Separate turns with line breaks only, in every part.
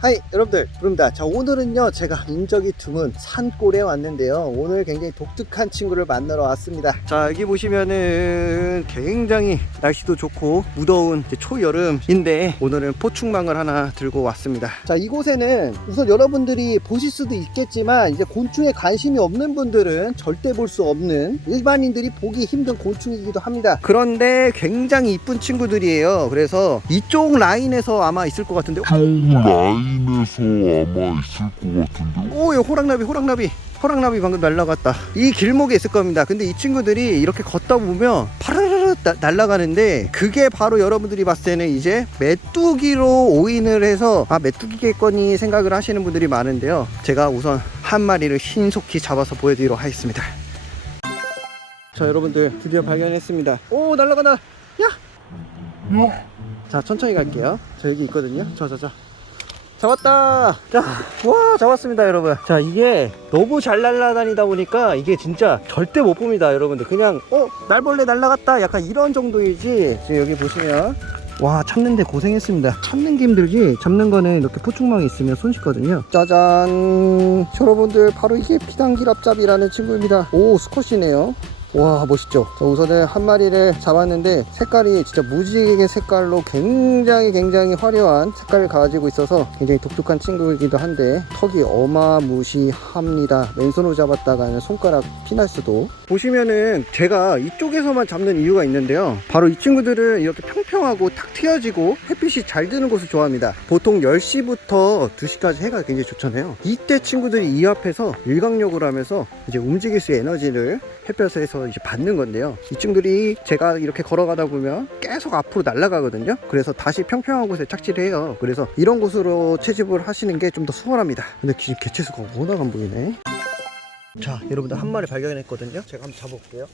하이 여러분들. 부릅니다. 자 오늘은요 제가 인적이 드문 산골에 왔는데요. 오늘 굉장히 독특한 친구를 만나러 왔습니다. 자 여기 보시면은 굉장히 날씨도 좋고 무더운 이제 초여름인데 오늘은 포충망을 하나 들고 왔습니다. 자 이곳에는 우선 여러분들이 보실 수도 있겠지만 이제 곤충에 관심이 없는 분들은 절대 볼 수 없는 일반인들이 보기 힘든 곤충이기도 합니다. 그런데 굉장히 이쁜 친구들이에요. 그래서 이쪽 라인에서 아마 있을 것 같은데. 라 인에서 아마 있을 것 같은데 오, 이 호랑나비, 호랑나비. 호랑나비 방금 날라갔다. 이 길목에 있을 겁니다. 근데 이 친구들이 이렇게 걷다 보면 파르르르 나- 날아가는데 그게 바로 여러분들이 봤을 때는 이제 메뚜기로 오인을 해서 아 메뚜기겠거니 생각을 하시는 분들이 많은데요. 제가 우선 한 마리를 신속히 잡아서 보여드리도록 하겠습니다. 자 여러분들 드디어 발견했습니다. 오 날아가나? 야! 야 자 천천히 갈게요 저 여기 있거든요 자자자 잡았다. 자 와 잡았습니다 여러분. 자 이게 너무 잘 날아다니다 보니까 이게 진짜 절대 못 봅니다 여러분들. 그냥 어 날벌레 날아갔다. 약간 이런 정도이지. 지금 여기 보시면. 와 찾는데 고생했습니다. 찾는 게 힘들지 잡는 거는 이렇게 포충망이 있으면 손쉽거든요. 짜잔. 여러분들 바로 이게 피당기랍잡이라는 친구입니다. 오 수컷이네요 와 멋있죠? 자, 우선은 한 마리를 잡았는데 색깔이 진짜 무지개 색깔로 굉장히 굉장히 화려한 색깔을 가지고 있어서 굉장히 독특한 친구이기도 한데 턱이 어마무시합니다. 왼손으로 잡았다가는 손가락 피날 수도 보시면은 제가 이쪽에서만 잡는 이유가 있는데요 바로 이 친구들은 이렇게 평평하고 탁 트여지고 햇빛이 잘 드는 곳을 좋아합니다 보통 10시부터 2시까지 해가 굉장히 좋잖아요 이때 친구들이 이 앞에서 일광욕을 하면서 이제 움직일 수 있는 에너지를 햇볕에서 이제 받는 건데요. 이 친구들이 제가 이렇게 걸어가다 보면 계속 앞으로 날아가거든요. 그래서 다시 평평한 곳에 착지를 해요. 그래서 이런 곳으로 채집을 하시는 게 좀 더 수월합니다. 근데 기- 개체수가 워낙 안 보이네. 자, 여러분들 한 마리 발견했거든요. 제가 한번 잡아볼게요.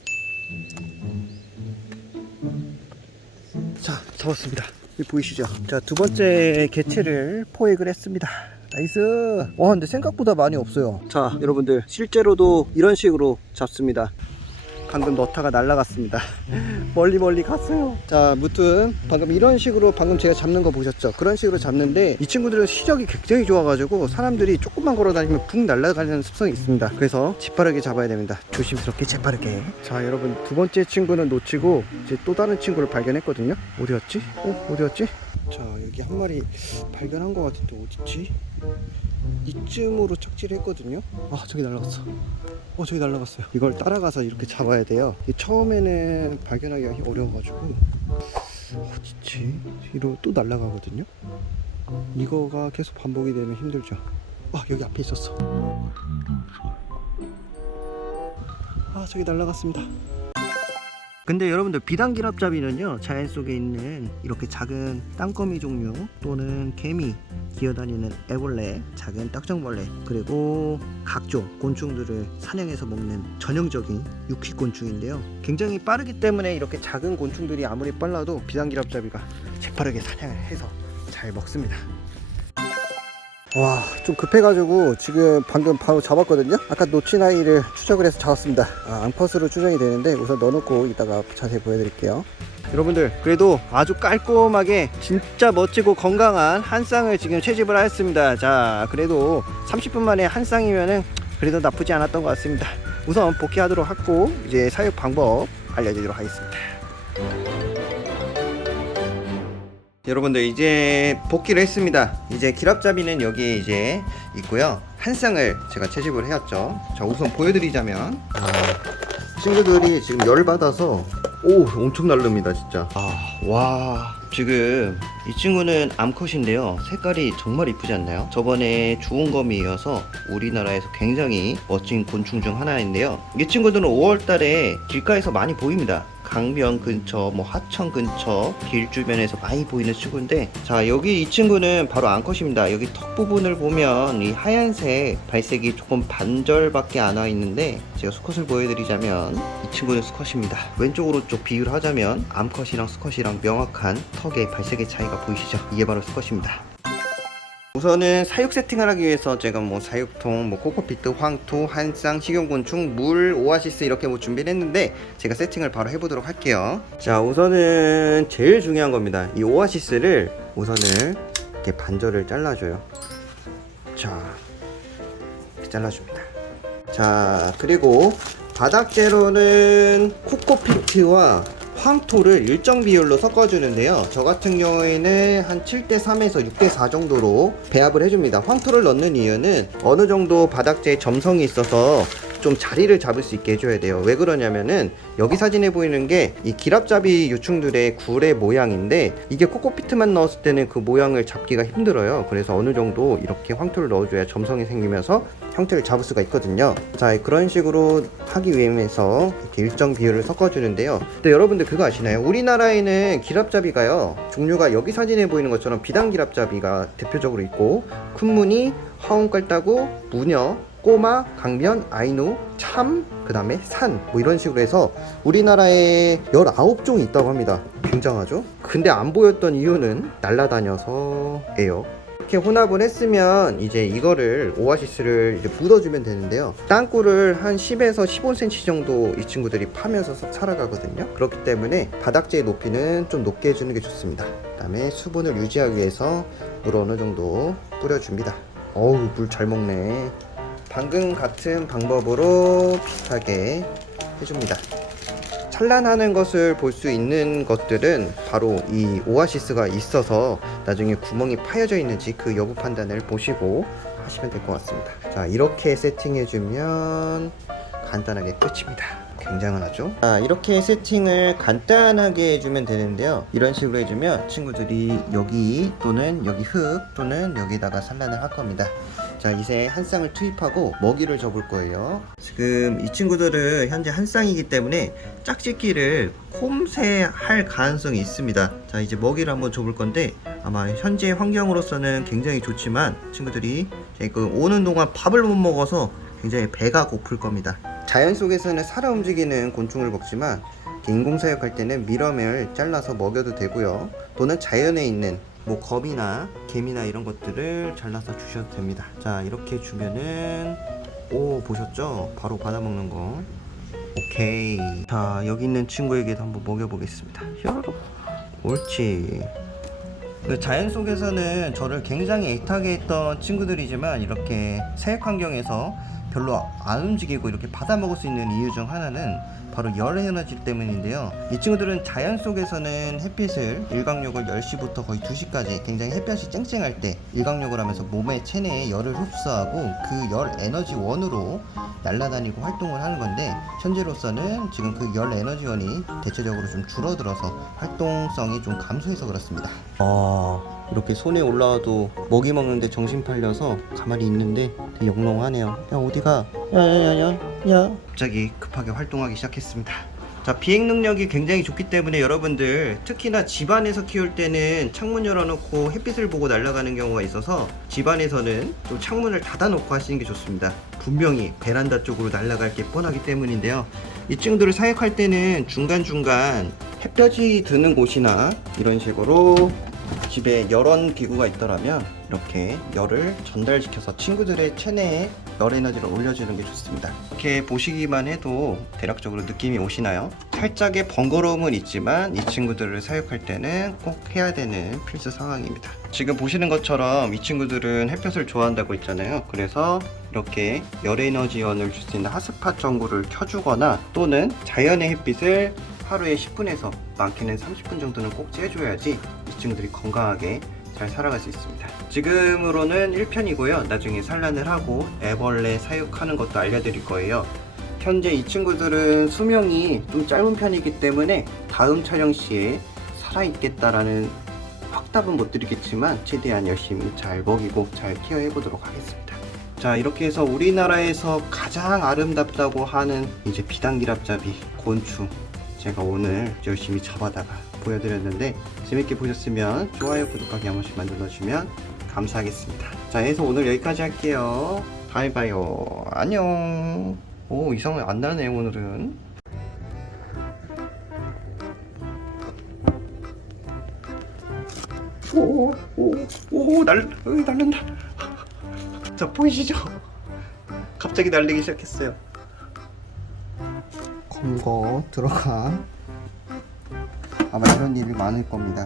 자, 잡았습니다. 보이시죠? 자, 두 번째 개체를 포획을 했습니다. 나이스. 와, 근데 생각보다 많이 없어요. 자, 여러분들 실제로도 이런 식으로 잡습니다. 방금 너타가 날라갔습니다. 멀리 멀리 갔어요. 자, 무튼 방금 이런 식으로 방금 제가 잡는 거 보셨죠? 그런 식으로 잡는데 이 친구들은 시력이 굉장히 좋아가지고 사람들이 조금만 걸어다니면 붕 날아가는 습성이 있습니다. 그래서 재빠르게 잡아야 됩니다. 조심스럽게 재빠르게. 자, 여러분 두 번째 친구는 놓치고 이제 또 다른 친구를 발견했거든요. 어디였지? 어, 어디였지? 자, 여기 한 마리 발견한 것 같은데 어딨지? 이쯤으로 착지를 했거든요. 아, 저기 날아갔어. 어 저기 날라갔어요. 이걸 따라가서 이렇게 잡아야 돼요. 이 처음에는 발견하기가 어려워가지고. 어디지? 뒤로 또 날아가거든요. 이거가 계속 반복이 되면 힘들죠. 아 여기 앞에 있었어. 아 저기 날아갔습니다 근데 여러분들 비단 기랍잡이는요 자연 속에 있는 이렇게 작은 땅거미 종류 또는 개미 기어다니는 애벌레 작은 딱정벌레 그리고 각종 곤충들을 사냥해서 먹는 전형적인 육식곤충인데요. 굉장히 빠르기 때문에 이렇게 작은 곤충들이 아무리 빨라도 비단 기랍잡이가 재빠르게 사냥을 해서 잘 먹습니다 와 좀 급해가지고 지금 방금 바로 잡았거든요. 아까 놓친 아이를 추적을 해서 잡았습니다. 아, 앙컷으로 추정이 되는데 우선 넣어놓고 이따가 자세히 보여드릴게요. 여러분들 그래도 아주 깔끔하게 진짜 멋지고 건강한 한 쌍을 지금 채집을 하였습니다. 자 그래도 30분 만에 한 쌍이면은 그래도 나쁘지 않았던 것 같습니다. 우선 복귀하도록 하고 이제 사육 방법 알려드리도록 하겠습니다 여러분들 이제 복귀를 했습니다. 이제 기랍잡이는 여기에 이제 있고요. 한 쌍을 제가 채집을 해왔죠. 자 우선 보여드리자면 아, 친구들이 지금 열 받아서 오 엄청 날릅니다 진짜. 아와 지금 이 친구는 암컷인데요. 색깔이 정말 이쁘지 않나요? 저번에 주홍검이어서 우리나라에서 굉장히 멋진 곤충 중 하나인데요. 이 친구들은 5월달에 길가에서 많이 보입니다. 강변 근처, 뭐 하천 근처, 길 주변에서 많이 보이는 친구인데, 자 여기 이 친구는 바로 암컷입니다. 여기 턱 부분을 보면 이 하얀색 발색이 조금 반절밖에 안 와 있는데, 제가 수컷을 보여드리자면 이 친구는 수컷입니다. 왼쪽으로 쪽 비유를 하자면 암컷이랑 수컷 이랑 명확한 턱의 발색의 차이가 보이시죠? 이게 바로 수컷입니다. 우선은 사육 세팅을 하기 위해서 제가 뭐 사육통, 뭐 코코피트, 황토, 한쌍, 식용곤충, 물, 오아시스 이렇게 뭐 준비를 했는데 제가 세팅을 바로 해보도록 할게요. 자, 우선은 제일 중요한 겁니다. 이 오아시스를 우선은 이렇게 반절을 잘라줘요. 자 이렇게 잘라줍니다 자 그리고 바닥재로는 코코피트와 황토를 일정 비율로 섞어주는데요. 저 같은 경우에는 한 7대3에서 6대4 정도로 배합을 해줍니다. 황토를 넣는 이유는 어느 정도 바닥재에 점성이 있어서 좀 자리를 잡을 수 있게 해줘야 돼요. 왜 그러냐면은 여기 사진에 보이는 게 이 기랍잡이 유충들의 굴의 모양인데 이게 코코피트만 넣었을 때는 그 모양을 잡기가 힘들어요. 그래서 어느 정도 이렇게 황토를 넣어줘야 점성이 생기면서 형태를 잡을 수가 있거든요 자 그런 식으로 하기 위해서 이렇게 일정 비율을 섞어주는데요 근데 여러분들 그거 아시나요? 우리나라에는 기랍잡이가요 종류가 여기 사진에 보이는 것처럼 비단 기랍잡이가 대표적으로 있고 쿤무늬, 화홍깔따구, 무녀 꼬마, 강변, 아이누, 참, 그 다음에 산, 뭐 이런 식으로 해서 우리나라에 19종이 있다고 합니다. 굉장하죠? 근데 안 보였던 이유는 날라다녀서예요. 이렇게 혼합을 했으면 이제 이거를 오아시스를 이제 묻어주면 되는데요. 땅굴을 한 10에서 15cm 정도 이 친구들이 파면서 서- 살아가거든요. 그렇기 때문에 바닥재의 높이는 좀 높게 해주는 게 좋습니다. 그 다음에 수분을 유지하기 위해서 물 어느 정도 뿌려줍니다. 어우 물 잘 먹네. 방금 같은 방법으로 비슷하게 해줍니다. 찬란하는 것을 볼 수 있는 것들은 바로 이 오아시스가 있어서 나중에 구멍이 파여져 있는지 그 여부 판단을 보시고 하시면 될 것 같습니다. 자, 이렇게 세팅해 주면 간단하게 끝입니다. 굉장하죠? 자, 이렇게 세팅을 간단하게 해주면 되는데요. 이런 식으로 해주면 친구들이 여기 또는 여기 흙 또는 여기다가 산란을 할 겁니다. 자 이제 한 쌍을 투입하고 먹이를 접을 거예요 지금 이 친구들은 현재 한 쌍이기 때문에 짝짓기를 콤새할 가능성이 있습니다 자 이제 먹이를 한번 접을 건데 아마 현재 환경으로서는 굉장히 좋지만 친구들이 이제 그 오는 동안 밥을 못 먹어서 굉장히 배가 고플 겁니다 자연 속에서는 살아 움직이는 곤충을 먹지만 인공사육할 때는 미럼을 잘라서 먹여도 되고요 또는 자연에 있는 뭐 거미나 개미나 이런 것들을 잘라서 주셔도 됩니다. 자 이렇게 주면은 오 보셨죠? 바로 받아 먹는 거. 오케이. 자 여기 있는 친구에게도 한번 먹여보겠습니다. 옳지. 그 자연 속에서는 저를 굉장히 애타게 했던 친구들이지만 이렇게 사육 환경에서 별로 안 움직이고 이렇게 받아 먹을 수 있는 이유 중 하나는 바로 열 에너지 때문인데요. 이 친구들은 자연 속에서는 햇빛을 일광욕을 10시부터 거의 2시까지 굉장히 햇볕이 쨍쨍할 때 일광욕을 하면서 몸의 체내에 열을 흡수하고 그 열 에너지 원으로 날아다니고 활동을 하는 건데 현재로서는 지금 그 열 에너지원이 대체적으로 좀 줄어들어서 활동성이 좀 감소해서 그렇습니다. 아 이렇게 손에 올라와도 먹이 먹는데 정신 팔려서 가만히 있는데 되게 영롱하네요. 야 어디가? 야야야야 야. 갑자기 급하게 활동하기 시작했습니다. 자 비행 능력이 굉장히 좋기 때문에 여러분들 특히나 집안에서 키울 때는 창문 열어놓고 햇빛을 보고 날아가는 경우가 있어서 집안에서는 또 창문을 닫아놓고 하시는 게 좋습니다. 분명히 베란다 쪽으로 날아갈 게 뻔하기 때문인데요. 이 친구들을 사육할 때는 중간중간 햇볕이 드는 곳이나 이런 식으로 집에 열원 기구가 있더라면 이렇게 열을 전달시켜서 친구들의 체내에 열 에너지를 올려주는 게 좋습니다. 이렇게 보시기만 해도 대략적으로 느낌이 오시나요? 살짝의 번거로움은 있지만 이 친구들을 사육할 때는 꼭 해야 되는 필수 상황입니다. 지금 보시는 것처럼 이 친구들은 햇볕을 좋아한다고 했잖아요. 그래서 이렇게 열 에너지원을 줄 수 있는 핫스팟 전구를 켜주거나 또는 자연의 햇빛을 하루에 10분에서 많게는 30분 정도는 꼭 쬐줘야지 이 친구들이 건강하게 잘 살아갈 수 있습니다. 지금으로는 1편이고요. 나중에 산란을 하고 애벌레 사육하는 것도 알려드릴 거예요. 현재 이 친구들은 수명이 좀 짧은 편이기 때문에 다음 촬영 시에 살아있겠다라는 확답은 못 드리겠지만 최대한 열심히 잘 먹이고 잘 케어해 보도록 하겠습니다. 자 이렇게 해서 우리나라에서 가장 아름답다고 하는 이제 비단기랍잡이 곤충 제가 오늘 열심히 잡아다가 보여드렸는데 재밌게 보셨으면 좋아요 구독하기 한 번씩 만들어주시면 감사하겠습니다. 자 해서 오늘 여기까지 할게요. 봐요. 안녕. 오 이상은 안 나네 오늘은. 오 오 오날 날른다. 자 보이시죠? 갑자기 날리기 시작했어요 검거 들어가. 아마 이런 일이 많을 겁니다